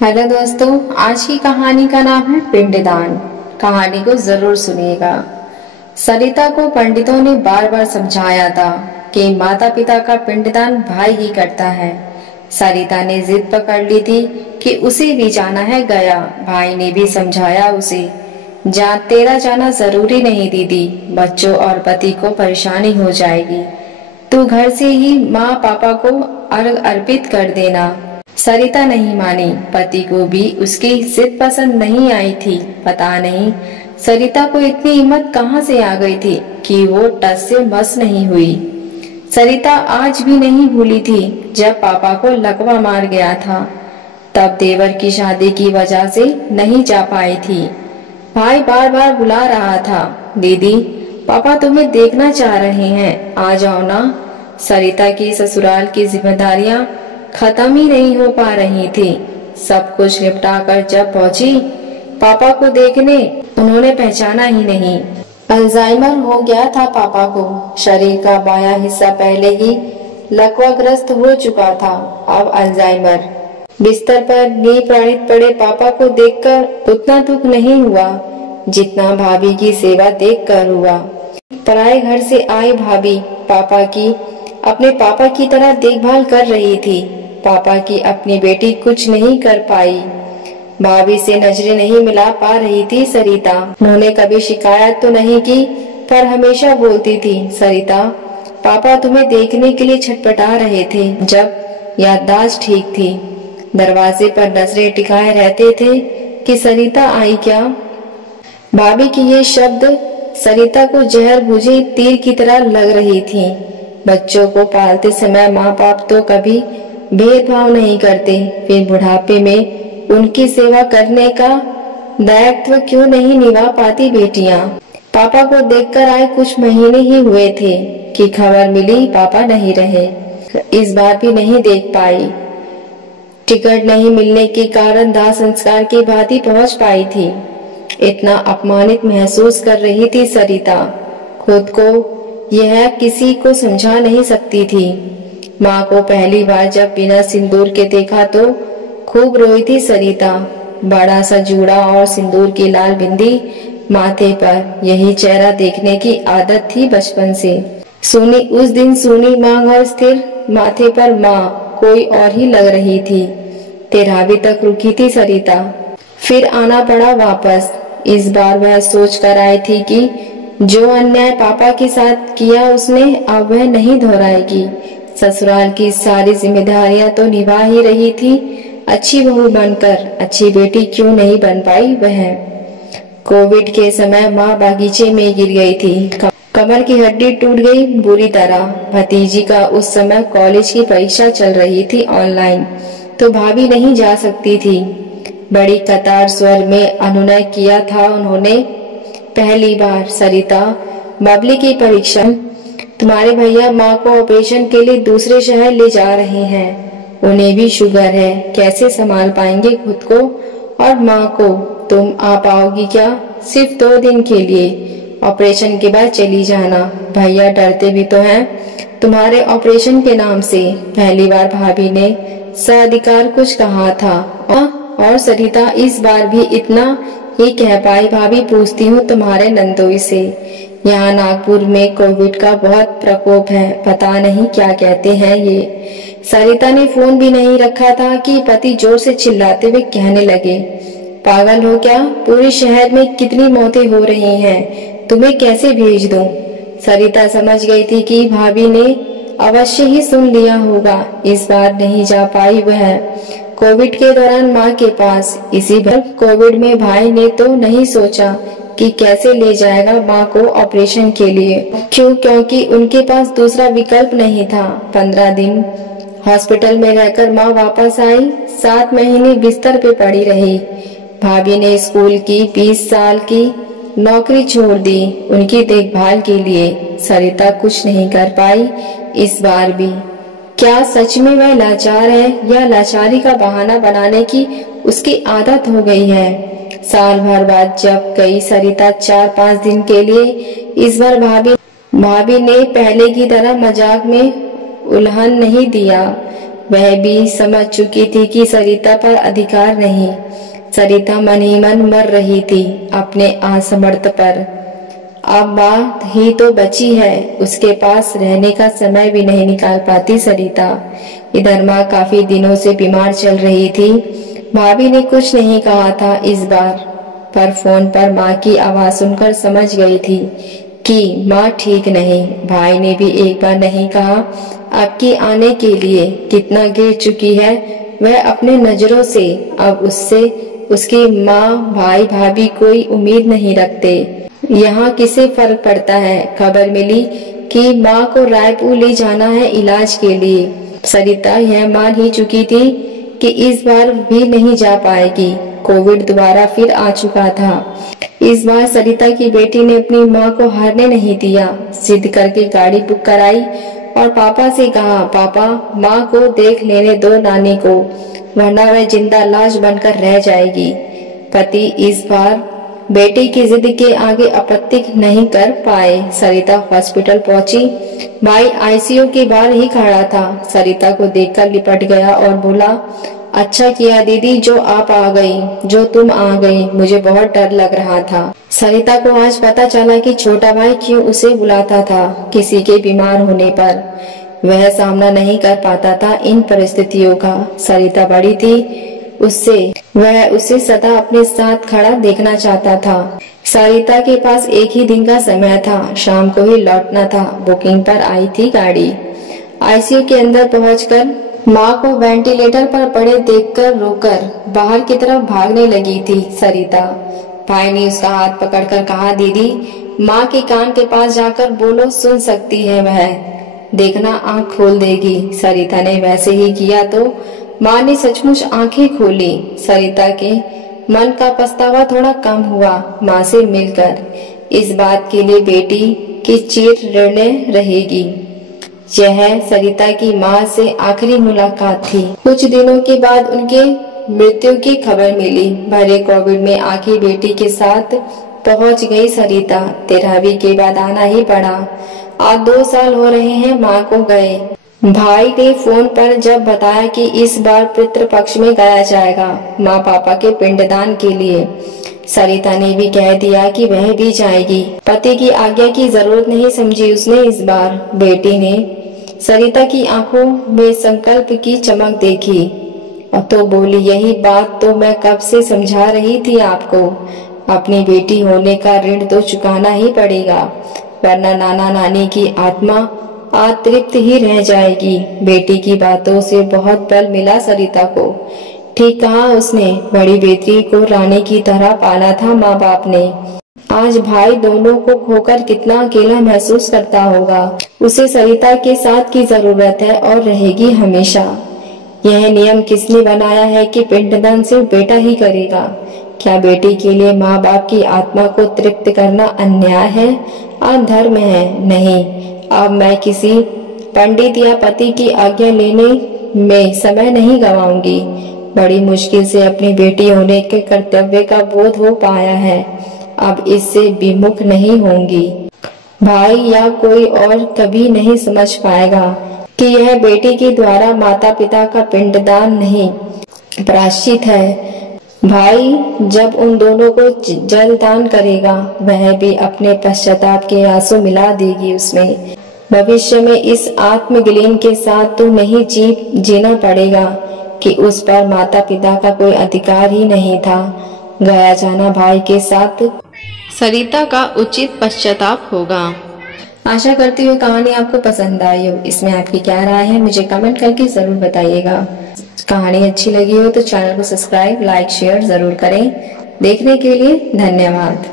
Hello दोस्तों, आज की कहानी का नाम है पिंडदान। कहानी को जरूर सुनिएगा। सरिता को पंडितों ने बार बार समझाया था कि माता पिता का पिंडदान भाई ही करता है। सरिता ने जिद पकड़ ली थी कि उसे भी जाना है गया। भाई ने भी समझाया उसे, तेरा जाना जरूरी नहीं दीदी, बच्चों और पति को परेशानी हो जाएगी। तू घर से ही माँ पापा को अर्घ अर्पित कर देना। सरिता नहीं मानी। पति को भी उसकी जिद पसंद नहीं आई थी। पता नहीं सरिता को इतनी हिम्मत कहाँ से आ गई थी कि वो टस से मस नहीं हुई। सरिता आज भी नहीं भूली थी जब पापा को लकवा मार गया था। तब देवर की शादी की वजह से नहीं जा पाई थी। भाई बार बार बुला रहा था, दीदी पापा तुम्हें देखना चाह रहे हैं, आ जाओ ना। सरिता की ससुराल की जिम्मेदारियां खत्म ही नहीं हो पा रही थी। सब कुछ निपटा कर जब पहुंची, पापा को देखने उन्होंने पहचाना ही नहीं। अल्जाइमर हो गया था पापा को। शरीर का बायां हिस्सा पहले ही लकवाग्रस्त हो चुका था, अब अल्जाइमर। बिस्तर पर नींद पीड़ित पड़े पापा को देखकर उतना दुख नहीं हुआ जितना भाभी की सेवा देखकर हुआ। पराए घर से आई भाभी पापा की अपने पापा की तरह देखभाल कर रही थी। पापा की अपनी बेटी कुछ नहीं कर पाई। भाभी से नजरें नहीं मिला पा रही थी सरिता। उन्होंने कभी शिकायत तो नहीं की, पर हमेशा बोलती थी, सरिता पापा तुम्हें देखने के लिए छटपटा रहे थे जब याददाश्त ठीक थी। दरवाजे पर नजरें टिकाए रहते थे कि सरिता आई क्या। भाभी की ये शब्द सरिता को जहर बुझे तीर की तरह लग रही थी। बच्चों को पालते समय माँ बाप तो कभी भेदभाव नहीं करते, फिर बुढ़ापे में उनकी सेवा करने का दायित्व क्यों नहीं निभा पाती बेटियां। पापा को देखकर आए कुछ महीने ही हुए थे कि खबर मिली पापा नहीं रहे। इस बार भी नहीं देख पाई। टिकट नहीं मिलने के कारण दाह संस्कार की भांति पहुंच पाई थी। इतना अपमानित महसूस कर रही थी सरिता। खुद को यह किसी को समझा नहीं सकती थी। माँ को पहली बार जब बिना सिंदूर के देखा तो खूब रोई थी सरिता। बड़ा सा जूड़ा और सिंदूर की लाल बिंदी माथे पर, यही चेहरा देखने की आदत थी बचपन से। सुनी उस दिन सुनी मांग और स्थिर माथे पर माँ कोई और ही लग रही थी। तेरहवीं तक रुकी थी सरिता, फिर आना पड़ा वापस। इस बार वह सोच कर आई थी कि जो अन्याय पापा के साथ किया उसने अब वह नहीं दोहराएगी। ससुराल की सारी जिम्मेदारियां तो निभा ही रही थी, अच्छी बहू बनकर अच्छी बेटी क्यों नहीं बन पाई वह। कोविड के समय माँ बागीचे में गिर गई थी, कमर की हड्डी टूट गई बुरी तरह। भतीजी का उस समय कॉलेज की परीक्षा चल रही थी ऑनलाइन, तो भाभी नहीं जा सकती थी। बड़ी कतार स्वर में अनुनय किया था उन्होंने, पहली बार सरिता बबली की परीक्षा, तुम्हारे भैया माँ को ऑपरेशन के लिए दूसरे शहर ले जा रहे हैं। उन्हें भी शुगर है, कैसे संभाल पाएंगे खुद को और माँ को। तुम आ पाओगी क्या? सिर्फ 2 दिन के लिए, ऑपरेशन के बाद चली जाना। भैया डरते भी तो हैं तुम्हारे ऑपरेशन के नाम से। पहली बार भाभी ने साधिकार कुछ कहा था और सरिता इस बार भी इतना ही कह पाई, भाभी पूछती हूँ तुम्हारे नंदोई से, यहाँ नागपुर में कोविड का बहुत प्रकोप है, पता नहीं क्या कहते हैं ये। सरिता ने फोन भी नहीं रखा था कि पति जोर से चिल्लाते हुए कहने लगे, पागल हो क्या? पूरे शहर में कितनी मौतें हो रही हैं, तुम्हें कैसे भेज दूं? सरिता समझ गई थी कि भाभी ने अवश्य ही सुन लिया होगा। इस बार नहीं जा पाई वह कोविड के दौरान माँ के पास। इसी बार कोविड में भाई ने तो नहीं सोचा कि कैसे ले जाएगा माँ को ऑपरेशन के लिए, क्योंकि उनके पास दूसरा विकल्प नहीं था। 15 दिन हॉस्पिटल में रहकर माँ वापस आई, 7 महीने बिस्तर पे पड़ी रही। भाभी ने स्कूल की 20 साल की नौकरी छोड़ दी उनकी देखभाल के लिए। सरिता कुछ नहीं कर पाई इस बार भी। क्या सच में वह लाचार है या लाचारी का बहाना बनाने की उसकी आदत हो गई है? साल भर बाद जब गई सरिता 4-5 दिन के लिए, इस बार भाभी ने पहले की तरह मजाक में उल्हन नहीं दिया। वह भी समझ चुकी थी कि सरिता पर अधिकार नहीं। सरिता मन ही मन मर रही थी अपने असमर्थ पर। अब बात ही तो बची है, उसके पास रहने का समय भी नहीं निकाल पाती सरिता। इधर माँ काफी दिनों से बीमार चल रही थी। भाभी ने कुछ नहीं कहा था इस बार, पर फोन पर माँ की आवाज सुनकर समझ गई थी कि माँ ठीक नहीं। भाई ने भी एक बार नहीं कहा अब की आने के लिए कितना गिर चुकी है वह अपने नजरों से। अब उससे उसकी माँ भाई भाभी कोई उम्मीद नहीं रखते। यहाँ किसे फर्क पड़ता है। खबर मिली कि माँ को रायपुर ले जाना है इलाज के लिए। सरिता यह मान ही चुकी थी कि इस बार भी नहीं जा पाएगी। कोविड दोबारा फिर आ चुका था। इस बार सरिता की बेटी ने अपनी माँ को हारने नहीं दिया। जिद करके गाड़ी बुक कराई और पापा से कहा, पापा माँ को देख लेने दो नानी को, वरना वह जिंदा लाश बनकर रह जाएगी। पति इस बार बेटी की जिद के आगे आपत्ति नहीं कर पाए। सरिता हॉस्पिटल पहुंची। भाई आईसीयू के बाहर ही खड़ा था। सरिता को देखकर लिपट गया और बोला, अच्छा किया दीदी जो आप आ गई, जो तुम आ गई, मुझे बहुत डर लग रहा था। सरिता को आज पता चला कि छोटा भाई क्यों उसे बुलाता था किसी के बीमार होने पर। वह सामना नहीं कर पाता था इन परिस्थितियों का। सरिता बड़ी थी, वह उसे सदा अपने साथ खड़ा देखना चाहता था। सरिता के पास एक ही दिन का समय था, शाम को ही लौटना था। बुकिंग पर आई थी गाड़ी। आईसीयू के अंदर पहुंचकर माँ को वेंटिलेटर पर पड़े देखकर रोकर बाहर की तरफ भागने लगी थी सरिता। भाई ने उसका हाथ पकड़कर कहा, दीदी माँ के कान के पास जाकर बोलो, सुन सकती है वह, देखना आंख खोल देगी। सरिता ने वैसे ही किया तो माँ ने सचमुच आंखें खोली। सरिता के मन का पछतावा थोड़ा कम हुआ माँ से मिलकर। इस बात के लिए बेटी की चिर ऋणी रहेगी। यह सरिता की माँ से आखिरी मुलाकात थी। कुछ दिनों के बाद उनके मृत्यु की खबर मिली। भरे कोविड में आखिर बेटी के साथ पहुंच गई सरिता। 13वीं के बाद आना ही पड़ा। आज 2 साल हो रहे हैं माँ को गए। भाई ने फोन पर जब बताया कि इस बार पितृपक्ष में गया जाएगा माँ पापा के पिंडदान के लिए, सरिता ने भी कह दिया कि वह भी जाएगी। पति की आज्ञा की जरूरत नहीं समझी उसने इस बार। बेटी ने सरिता की आंखों में संकल्प की चमक देखी और तो बोली, यही बात तो मैं कब से समझा रही थी आपको। अपनी बेटी होने का ऋण तो चुकाना ही पड़ेगा, वरना नाना नानी की आत्मा अतृप्त ही रह जाएगी। बेटी की बातों से बहुत बल मिला सरिता को। ठीक कहा उसने, बड़ी बेटी को रानी की तरह पाला था माँ बाप ने। आज भाई दोनों को खोकर कितना अकेला महसूस करता होगा। उसे सरिता के साथ की जरूरत है और रहेगी हमेशा। यह नियम किसने बनाया है कि पिंडदान सिर्फ बेटा ही करेगा? क्या बेटी के लिए माँ बाप की आत्मा को तृप्त करना अन्याय है, अधर्म है? नहीं, अब मैं किसी पंडित या पति की आज्ञा लेने में समय नहीं गवाऊंगी। बड़ी मुश्किल से अपनी बेटी होने के कर्तव्य का बोध हो पाया है, अब इससे विमुख नहीं होंगी। भाई या कोई और कभी नहीं समझ पाएगा कि यह बेटी के द्वारा माता पिता का पिंडदान नहीं, प्रायश्चित है। भाई जब उन दोनों को जल दान करेगा, वह भी अपने पश्चाताप के आंसू मिला देगी उसमें। भविष्य में इस आत्मग्लेन के साथ तो नहीं जीना पड़ेगा कि उस पर माता पिता का कोई अधिकार ही नहीं था। गया जाना भाई के साथ सरिता का उचित पश्चाताप होगा। आशा करती हूँ कहानी आपको पसंद आई हो। इसमें आपकी क्या राय है मुझे कमेंट करके जरूर बताइएगा। कहानी अच्छी लगी हो तो चैनल को सब्सक्राइब, लाइक, शेयर जरूर करें। देखने के लिए धन्यवाद।